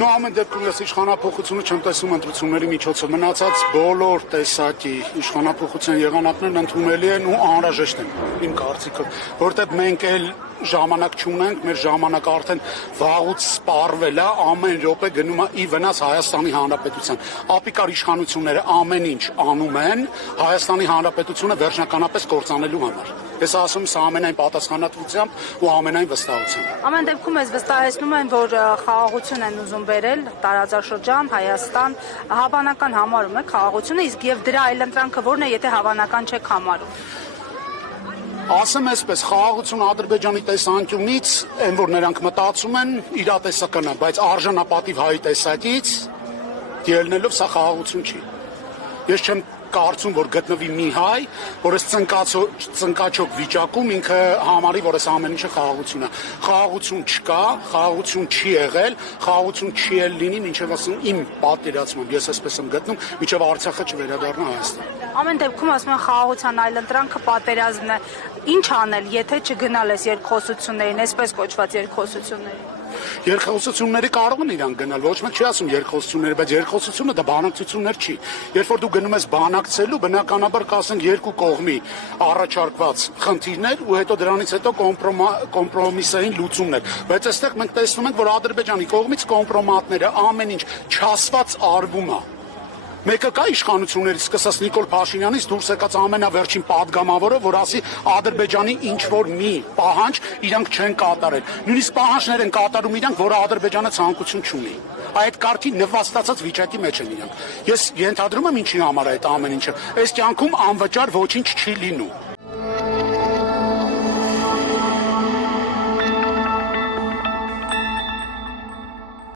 Դու ամեն դեպքում ես իշխանափոխությունը չեմ տեսնում ընտրությունների միջոցով մնացած բոլոր տեսակի իշխանափոխության եղանակներն ընդունելի են ու անհրաժեշտ են իմ կարծիքով, որովհետև մենք էլ ժամանակ չունենք, մեր ժամանակը արդեն վաղուց սպառվել է, ամեն րոպե գնում է ի վնաս Հայաստանի Հանրապետության։ Ապիկար իշխանությունները ամեն ինչ անում են Հայաստանի Հանրապետությունը վերջնականապես կործանելու համար։ Ես ասում եմ սա ամենայն պատասխանատվությամբ ու ամենայն վստահությամբ։ Ամեն դեպքում ես վստահեցնում եմ, որ խաղաղություն են ուզում բերել տարածաշրջան, Հայաստան, հավանական համարում է խաղաղությունը, իսկ եւ դրա այլընտրանքը որն է, եթե հավանական չեք համարում։ Ասեմ այսպես, խաղաղություն Ադրբեջանի տեսանկյունից, այն որ նրանք մտածում են, իրատեսական է, բայց արժանապատիվ հայի տեսակից ելնելով սա խաղաղություն չի։ Ես չեմ կարծում, որ գտնվի մի հայ, որ այս ծնկաչոք վիճակում ինքը համարի, որ այս ամեն ինչը խաղաղություն է։ Խաղաղություն չկա, խաղաղություն չի եղել, խաղաղություն չի էլ լինի, մինչև ասում իմ պատկերացմամբ, ես այսպես եմ գտնում, մինչև Արցախը չվերադառնա Հայաստան։ Ամեն դեպքում ասում են խաղաղության այլընտրանքը պատերազմն է։ Ինչ անել, եթե չգնալ այս երկխոսություններին, այսպես կոչված երկխոսություններին։ Երկխոսությունները կարող են իրանք գնալ, ոչ մեկ չի ասում երկխոսությունները, բայց երկխոսությունը դա բանակցություններ չի։ Երբ որ դու գնում ես բանակցելու, բնականաբար կասենք երկու կողմի առաջարկված խնդիրներ ու հետո դրանից հետո կոմպրոմիսային լուծումներ։ Բայց այստեղ մենք տեսնում ենք, որ Ադրբեջանի կողմից կոմպրոմատները ամեն ինչ չասված արվում է։ Մեկը կա իշխանություններից, սկսած Նիկոլ Փաշինյանից դուրս եկած ամենավերջին падգամավորը, որ ասի Ադրբեջանի ինչ որ մի պահանջ իրանք չեն կատարել։ Նույնիսկ պահանջներ են կատարում իրանք, որը Ադրբեջանը ցանկություն չունի։ Այդ կարգի նվաստացած վիճակի մեջ են իրանք։ Ես ենթադրում եմ ինչի համար է այդ ամեն ինչը։ Այս կյանքում անվճար ոչինչ չի լինում։